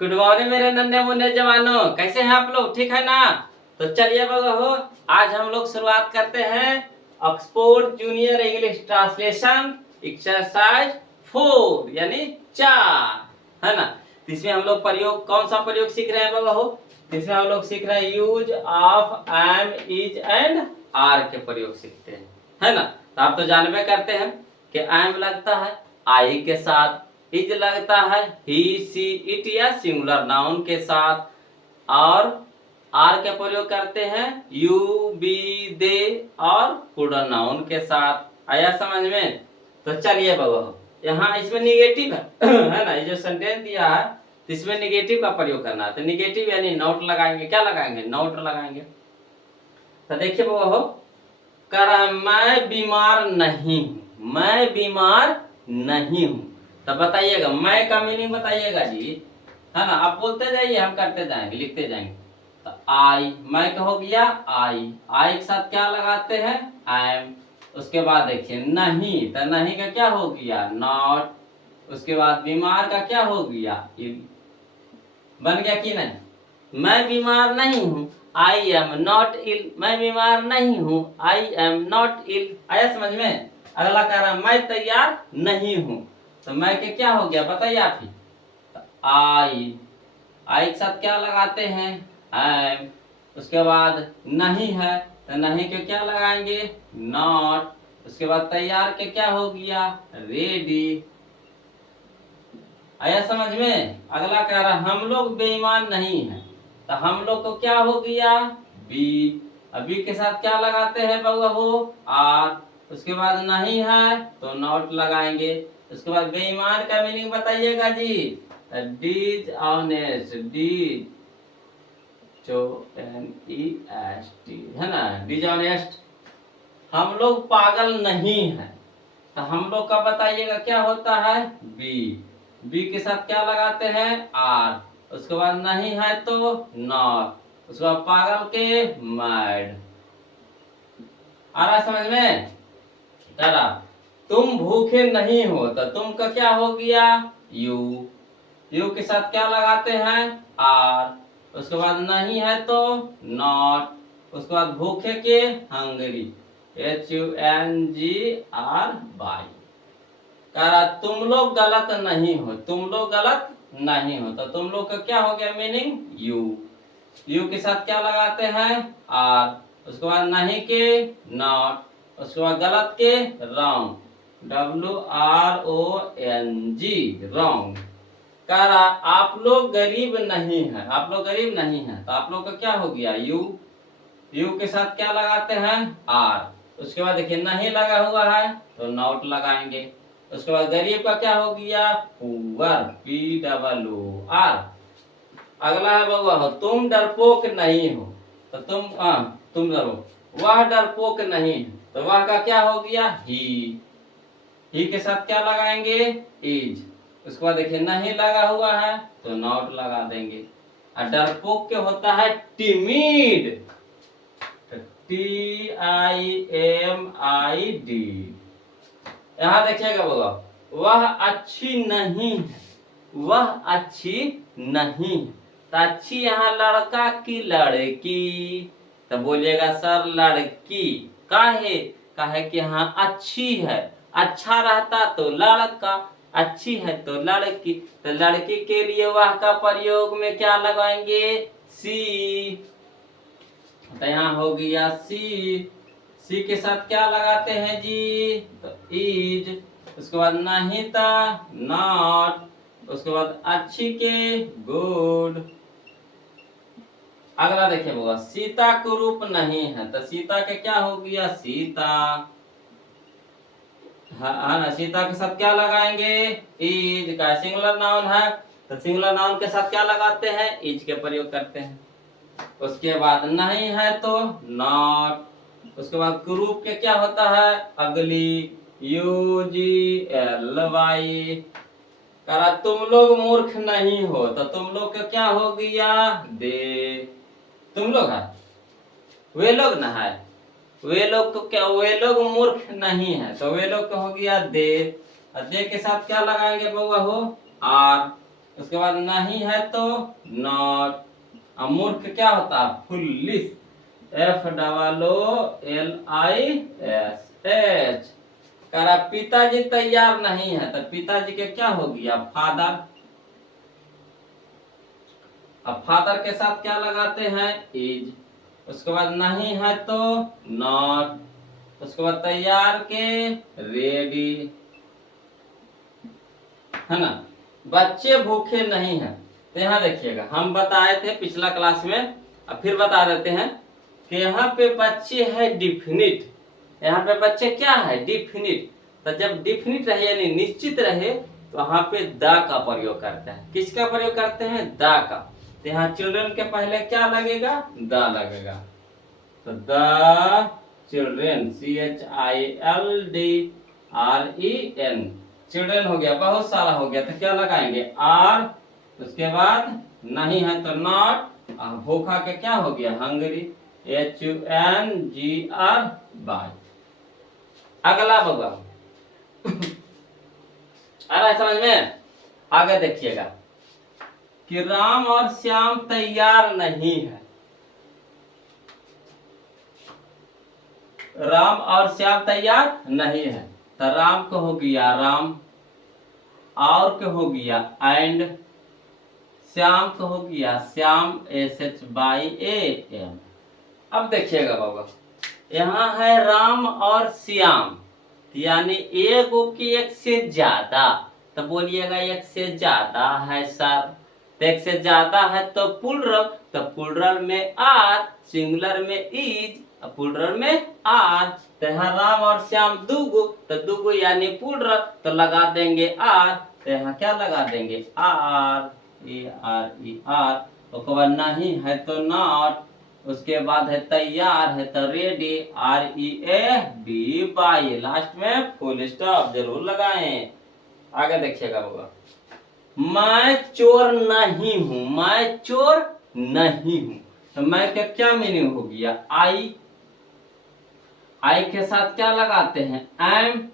Good morning मेरे नन्हे मुन्ने जवानों, कैसे हैं आप लोग? ठीक है ना? तो चलिए बाबा हो, आज हम लोग शुरुआत करते हैं Oxford junior English translation exercise 4 यानी 4, है ना? इसमें हम लोग प्रयोग, कौन सा प्रयोग सीख रहे हैं बाबा हो? इसमें हम लोग सीख रहे हैं use of am, is and are के प्रयोग सीखते हैं, है ना? तो आप तो जानबे करते हैं कि एम लगता है आई के साथ, इज लगता है ही सी इट या सिंगुलर नाउन के साथ, और आर के प्रयोग करते हैं यू बी दे और प्लूरल नाउन के साथ। आया समझ में? तो चलिए बाबा, यहाँ इसमें निगेटिव है ना, ये जो सेंटेंस दिया है तो इसमें निगेटिव का प्रयोग करना है। तो निगेटिव यानी नॉट लगाएंगे, क्या लगाएंगे? नॉट लगाएंगे। तो देखिए बाबा हो, कर मैं बीमार नहीं हूं, मैं बीमार नहीं हूं। तो बताइएगा, मैं का मीनिंग बताइएगा जी, है ना? आप बोलते जाइए, हम करते जाएंगे, लिखते जाएंगे। तो आई, मैं का हो गया आई, आई के साथ क्या लगाते हैं? एम। उसके बाद देखिए नहीं, तो नहीं का क्या हो गया? नॉट। उसके बाद बीमार का क्या हो गया? इल। बन गया कि नहीं? मैं बीमार नहीं हूं, आई एम नॉट इल। मैं बीमार नहीं हूं, आई एम नॉट इल। आया समझ में? अगला कह रहा मैं तैयार नहीं हूं, तो मैं के क्या हो गया बताइए आप ही? आई, आई के साथ क्या लगाते हैं? एम। उसके बाद नहीं है, तो नहीं के क्या लगाएंगे? नॉट। उसके बाद तैयार के क्या हो गया? रेडी। आया समझ में? अगला कह रहा हम लोग बेईमान नहीं हैं, तो हम लोग को क्या हो गया? बी। बी के साथ क्या लगाते हैं बाबू हो? आर। उसके बाद नहीं है तो नॉट लगाएंगे। उसके बाद बेईमान का मीनिंग बताइएगा जी। डिज ऑनेस्ट, डिज जो एन ई एस टी, है ना? डिज ऑनेस्ट। हम लोग पागल नहीं हैं, तो हम लोग का बताइएगा क्या होता है? बी। बी के साथ क्या लगाते हैं? आर। उसके बाद नहीं है तो नॉट। उसके बाद पागल के मैड। आ रहा समझ में? करा तुम भूखे नहीं हो, तो तुम का क्या हो गया? यू। यू के साथ क्या लगाते हैं? आर। उसके बाद नहीं है तो नॉट। उसके बाद भूखे के hungry, H U N G R Y. कह रहा तुम लोग गलत नहीं हो, तुम लोग गलत नहीं हो, तो तुम लोग का क्या हो गया मीनिंग? यू। यू के साथ क्या लगाते हैं? आर। उसके बाद नहीं के नॉट। उसके बाद गलत के wrong, W R O N G, wrong. कह रहा आप लोग गरीब नहीं है, आप लोग गरीब नहीं है, तो आप लोग का क्या हो गया? यू। यू के साथ क्या लगाते हैं? आर। उसके बाद देखिए नहीं लगा हुआ है तो नॉट लगाएंगे। उसके बाद गरीब का क्या हो गया? Poor, P double O R. अगला है बउआ हो, तुम डरपोक नहीं हो, तो तुम डरो, वह डरपोक नहीं है, तो वह का क्या हो गया? ही के साथ क्या लगाएंगे? इज। उसके बाद देखिए नहीं लगा हुआ है तो नॉट लगा देंगे। और डरपोक के होता है timid, T I am I D. यहां देखिएगा बाबा, वह अच्छी नहीं है, वह अच्छी नहीं है, तो अच्छी यहाँ लड़का की लड़की, तो बोलिएगा सर लड़की। काहे? काहे कि यहाँ अच्छी है, अच्छा रहता तो लड़का, अच्छी है तो लड़की, तो लड़की के लिए वह का प्रयोग में क्या लगाएंगे? सी। तो यहाँ हो गया सी। सी के साथ क्या लगाते हैं जी? तो इज। उसके बाद नहीं था नॉट। उसके बाद अच्छी के गुड। अगला देखिए बाबा, सीता को रूप नहीं है, तो सीता के क्या हो गया? सीता। हाँ ना, सीता के साथ क्या लगाएंगे? इज का सिंगुलर नाउन है, तो सिंगुलर नाउन के साथ क्या लगाते हैं? इज के प्रयोग करते हैं। उसके बाद नहीं है तो नॉट। उसके बाद ग्रुप के क्या होता है? अगली, यू जी एल वाई। करा तुम लोग मूर्ख नहीं हो, तो तुम लोग का क्या हो गया? दे। तुम लोग है, वे लोग ना है, वे लोग को क्या? वे लोग मूर्ख नहीं है, तो वे लोग का हो गया दे। और दे के साथ क्या लगाएंगे बउआ हो? आर। उसके बाद नहीं है तो नॉट। अब मूर्ख क्या होता है? फुल्लिश, FOOLISH। कह रहा पिताजी तैयार नहीं है, तो पिताजी के क्या हो गया? फादर। अब फादर के साथ क्या लगाते हैं? इज। उसके बाद नहीं है तो नॉट। उसके बाद तैयार के रेडी, है ना। बच्चे भूखे नहीं हैं, तो यहाँ देखिएगा हम बताए थे पिछला क्लास में, अब फिर बता देते हैं कि यहाँ पे बच्चे है डिफिनिट। यहाँ पे बच्चे क्या है? डिफिनिट। तो जब डिफिनिट रहे यानी निश्चित रहे तो वहां पे द का प्रयोग करते हैं। किसका प्रयोग करते हैं? द का। तो यहाँ चिल्ड्रन के पहले क्या लगेगा? द लगेगा। तो द चिल्ड्रेन, CHILDREN, चिल्ड्रन हो गया, बहुत सारा हो गया, तो क्या लगाएंगे? आर। उसके बाद नहीं है तो नॉट। भूखा के क्या हो गया? Hungry, HUNGR Y. अगला बगा आ रहा है समझ में? आगे देखिएगा कि राम और श्याम तैयार नहीं है। राम और श्याम तैयार नहीं है, तो राम को हो गया राम, और को हो गया एंड, श्याम को हो गया श्याम, SHYAM। अब देखिएगा बाबा, यहाँ है राम और श्याम, यानी एक की एक से ज्यादा, तो बोलिएगा एक से ज्यादा है सर। तो एक से ज्यादा है तो प्लुरल, तो प्लुरल में आर, सिंगुलर में इज, प्लुरल में आर। तो यहाँ राम और श्याम दूगो, तो दूगो यानी प्लुरल, तो लगा देंगे आर। तो यहाँ क्या लगा देंगे? R, ARER। उसके बाद नहीं है तो नॉट। उसके बाद है तैयार है तो रेडी, READY। लास्ट में फुल स्टॉप जरूर लगाएं। आगे देखिएगा बाबा, मैं चोर नहीं हूं, मैं चोर नहीं हूं, तो मैं का क्या मीनिंग हो गया? आई के साथ क्या लगाते हैं? एम।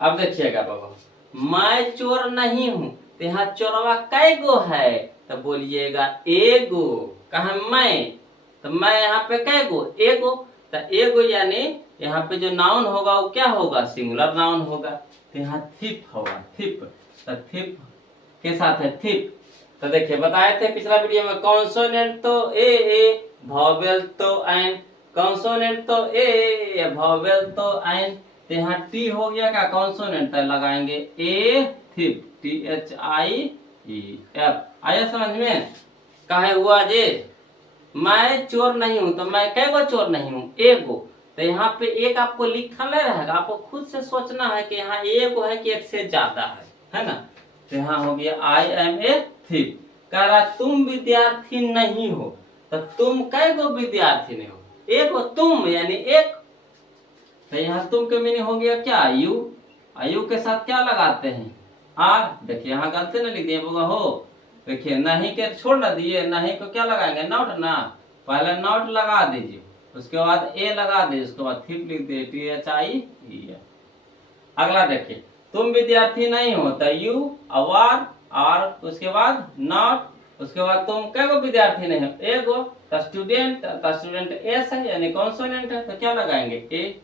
अब देखिएगा बाबा, मैं चोर नहीं हूं, तो यहाँ चोरवा कै गो है? तो बोलिएगा एगो। कहा मैं, तो मैं यहाँ पे कै गो? एगो। तो एगो यानी यहाँ पे जो नाउन होगा वो क्या होगा? सिंगुलर नाउन होगा। तो यहाँ थिप होगा, थिप। तो थिप के साथ है थिप। तो देखिए बताए थे पिछला वीडियो में, कॉन्सोनेंट तो ए, वॉवेल तो एन, कॉन्सोनेंट तो ए, वॉवेल तो एन। तो यहाँ टी हो गया का कॉन्सोनेंट, तो लगाएंगे ए थिप, THIEF। आया समझ में? काहे हुआ जे? मैं चोर नहीं हूं, तो मैं कै गो चोर नहीं हूं? एगो। तो यहाँ पे एक आपको लिखा नहीं रहेगा, आपको खुद से सोचना है कि यहाँ एगो है कि एक से ज्यादा है ना। तो यहाँ हो गया I am a thief। कह रहा तुम विद्यार्थी नहीं हो, तो तुम कै गो विद्यार्थी नहीं हो? एगो तुम यानी एक। तो यहाँ तुम के मीनिंग हो गया क्या? यू। यू के साथ क्या लगाते हैं? आर। देखिए यहाँ गलती ना लिख दिए हो, देखिए नहीं के छोड़ ना दिए, नहीं को क्या लगाएंगे? नॉट ना, पहले नॉट लगा दीजिए, उसके बाद ए लगा दीजिए, उसके बाद थिप लिख दीजिए, THIEF। अगला देखिए, तुम विद्यार्थी नहीं हो, तो यू, अवार, आर, उसके बाद नॉट, उसके बाद तुम कै गो विद्यार्थी नहीं हो? एगो। तो स्टूडेंट, तो स्टूडेंट एस है यानी कॉन्सोनेंट है, तो क्या लगाएंगे? ए।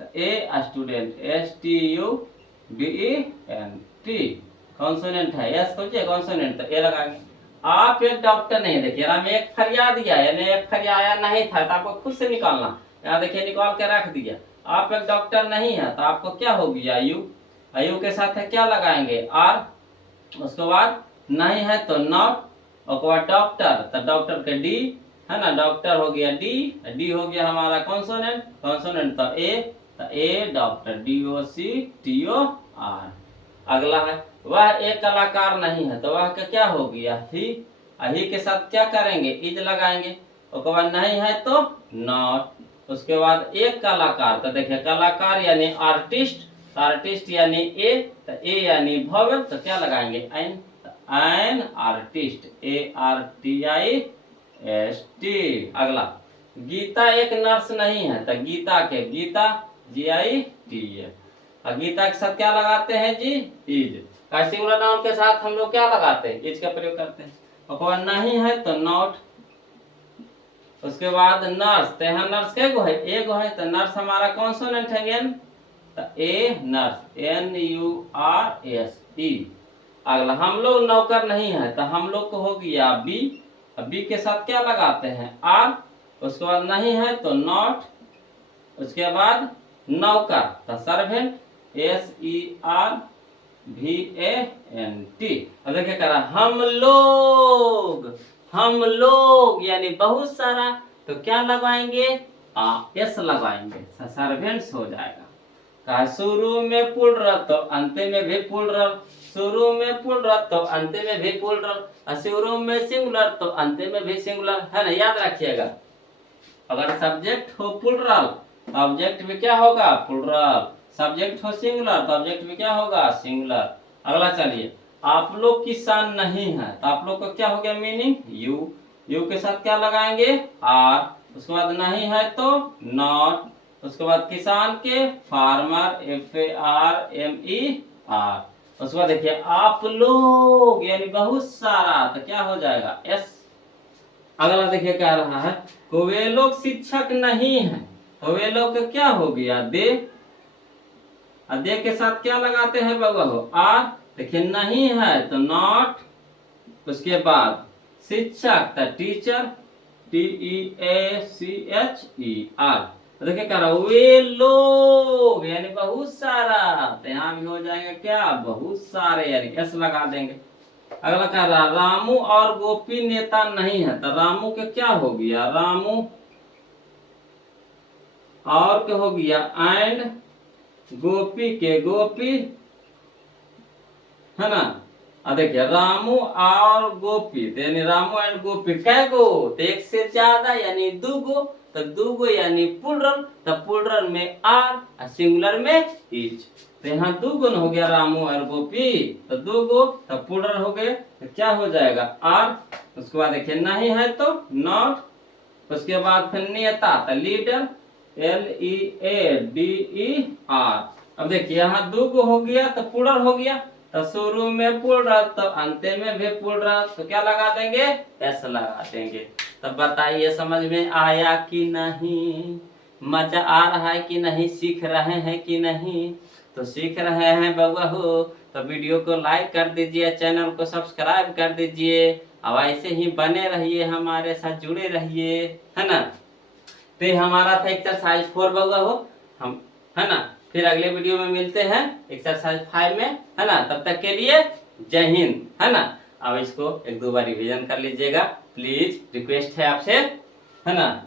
तो ए स्टूडेंट, STUDENT, कॉन्सोनेंट है, एस को कॉन्सोनेंट, तो ए लगाएंगे। आप एक डॉक्टर नहीं, देखिए हम एक फरियाद दिया यानी एक फरियाया नहीं था, तो आपको खुद से निकालना। यहाँ देखिए निकाल के रख दिया। आप एक डॉक्टर नहीं है, तो आपको क्या हो गया? यू। यू के साथ है क्या लगाएंगे? आर। उसके बाद नहीं है तो नॉट, उसके बाद डॉक्टर, तो डॉक्टर के डी है ना, डॉक्टर हो गया डी, डी हो गया हमारा कॉन्सोनेंट, कॉन्सोनेंट तो ए डॉक्टर, DOCTOR। अगला है, वह एक कलाकार नहीं है, तो वह का क्या हो गया? ही। ही के साथ क्या करेंगे? इज लगाएंगे। उसके बाद नहीं है तो नॉट। उसके बाद एक कलाकार, तो देखिए कलाकार यानी आर्टिस्ट, आर्टिस्ट यानी ए, तो ए यानी भव्य, तो क्या लगाएंगे? An, an artist, ARTIST। अगला, गीता एक नर्स नहीं है, तो गीता के गीता, GITA। और गीता के साथ क्या लगाते हैं जी? इज। का सिंगुलर नाउन के साथ हम लोग क्या लगाते हैं, इज का प्रयोग करते हैं। और नहीं है तो नॉट। उसके बाद नर्स, तो यहाँ नर्स के गो है, एगो है, तो नर्स हमारा कॉन्सोनेंट है एन, तो ए नर्स, NURSE। अगला हम लोग नौकर नहीं है, तो हम लोग को हो गया बी। बी के साथ क्या लगाते हैं, आर। उसके बाद नहीं है तो नॉट। उसके बाद नौकर, तो सर्वेंट, SERVANT। अब देखिए कह रहा हम लोग यानी बहुत सारा, तो क्या लगवाएंगे, एस लगवाएंगे, सर्वेंट्स हो जाएगा। कहा शुरू में पूर्ण तो अंत में भी पूर्ण, शुरू में पूर्ण तो अंत में भी पूर्ण, शुरू में सिंगुलर तो अंत में भी सिंगुलर, है ना, याद रखिएगा। अगर सब्जेक्ट हो प्लुरल तो ऑब्जेक्ट भी क्या होगा, प्लुरल। सब्जेक्ट हो सिंगुलर तो ऑब्जेक्ट भी क्या होगा, सिंगुलर। अगला चलिए, आप लोग किसान नहीं है, तो आप लोग का क्या हो गया मीनिंग, यू। यू के साथ क्या लगाएंगे, आर। उसके बाद नहीं है तो नॉट। उसके बाद किसान के फार्मर, FARMER। उसके बाद देखिए आप लोग यानी बहुत सारा, तो क्या हो जाएगा, एस। अगला देखिए कह रहा है वे लोग शिक्षक नहीं है, तो वे लोग का क्या हो गया, दे। दे के साथ क्या लगाते हैं बाबा हो, आर। देखिए नहीं है तो नॉट। उसके बाद शिक्षक तो टीचर, TEACHER। देखिए कह रहा वे लोग यानी बहुत सारा, तो यहाँ भी हो जाएगा क्या, बहुत सारे, यानी एस लगा देंगे। अगला कह रहा रामू और गोपी नेता नहीं है, तो रामू के क्या हो गया, रामू। और क्या हो गया, एंड। गोपी के गोपी, है ना। अब देखिए रामू और गोपी, तो यानी रामू एंड गोपी कै गो, तो एक से ज्यादा यानी दो गो, तो दो गो यानी प्लुरल, तो प्लुरल में आर, सिंगुलर में इज। तो यहाँ दो गुण हो गया रामू और गोपी, तो दो गो, तो प्लुरल हो गए, तो क्या हो जाएगा, आर। उसके बाद देखिए नहीं है तो नॉट। उसके बाद फिर नेता, तो लीडर, LEADER। अब देखिए यहाँ दो गो हो गया तो प्लुरल हो गया, तो शुरू में प्लुरल तो अंत में भी प्लुरल, तो क्या लगा देंगे, एस लगा देंगे। तो बताइए समझ में आया कि नहीं, मजा आ रहा है कि नहीं, सीख रहे हैं कि नहीं। तो सीख रहे हैं बउआ हो तो वीडियो को लाइक कर दीजिए, चैनल को सब्सक्राइब कर दीजिए, अब ऐसे ही बने रहिए, हमारे साथ जुड़े रहिए, है ना। तो हमारा था एक्सरसाइज 4 बउआ हो, हम, है ना। फिर अगले वीडियो में मिलते हैं एक्सरसाइज 5 में, है ना। तब तक के लिए जय हिंद, है ना। अब इसको एक दो बार रिवीजन कर लीजिएगा प्लीज, रिक्वेस्ट है आपसे, है ना।